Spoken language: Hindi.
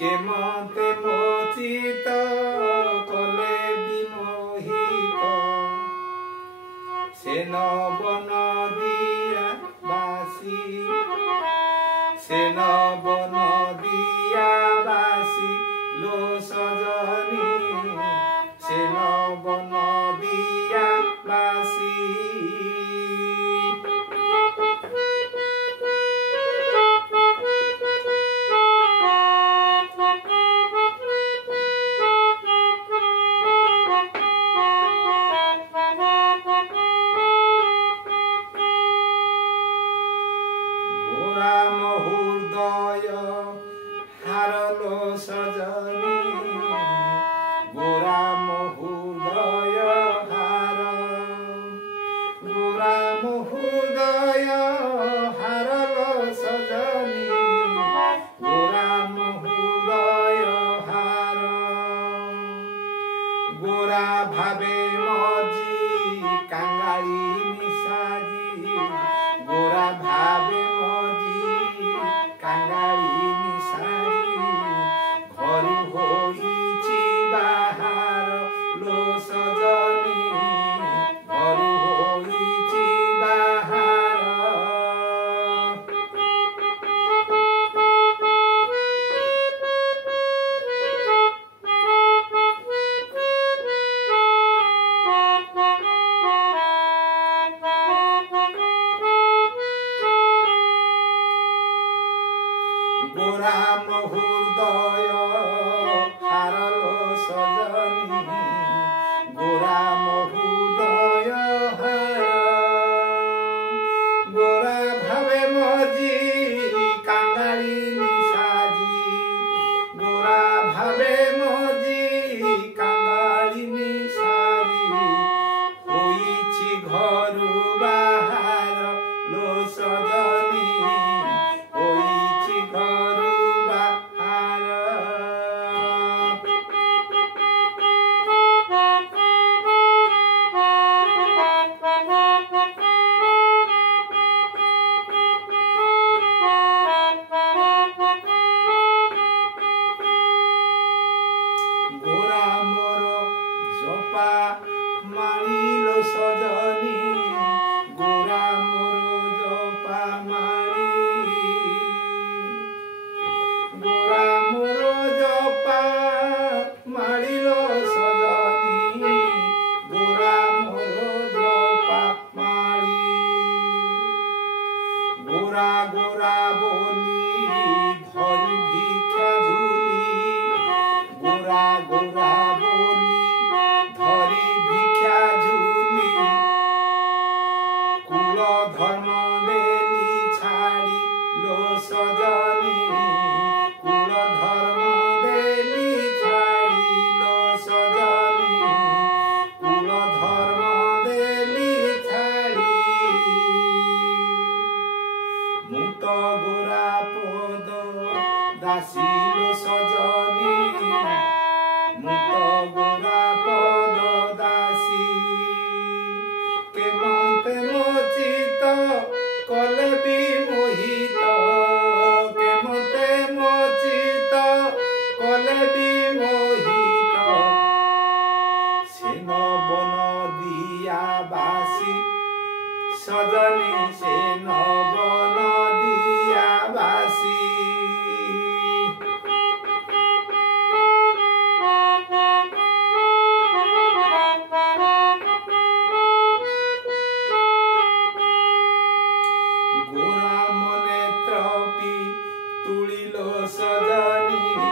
केमते मोचित कले विमोहित से नवन दिया बासी से नवन दिया बासी लो सजनी से नवन दिया बासी हृदय हारलो सजनी गोराम हृदय हार गोराम हृदय हारलो सजनी गोराम हृदय हार गोरा भावे मजी कांगाली मिसाजी गोरा भावे कांगाली मिसारी घरु होइछि बाहार लो सजनी घरु होइछि बाहार गोराम हृदय हारलो सजनी गोराम हृदय हार गोरा भावे मजी कांगाली मिसाजी गोरा भावे मजी कांगाली मिसारी होइछि घरु बाहार लो सजनी घरु बाहार गोरा मोर जपा मारिलो सजनी गोरा मोर जपा मारी गोरा मोर जपा मारिलो सजनी गोरा मोर जपा मारी गोरा गोरा बोली धरि भिक्षा झुली गोरा गोरा बोली धरि भिक्षा झुली कुल धर्म देली छाड़ी लो सजनी कुल धर्म देली छाड़ी लो सजनी कुल धर्म देली छाड़ी मुत गोरा पद दासी लो सजनी मुत गोरा पद दासी केमते मोचित कले विमोहित केमते मोचित कले विमोहित से नवन दिया बासी सजनी से नवन दिया बासी गोरा मने त्रपी तुलिलो सजनी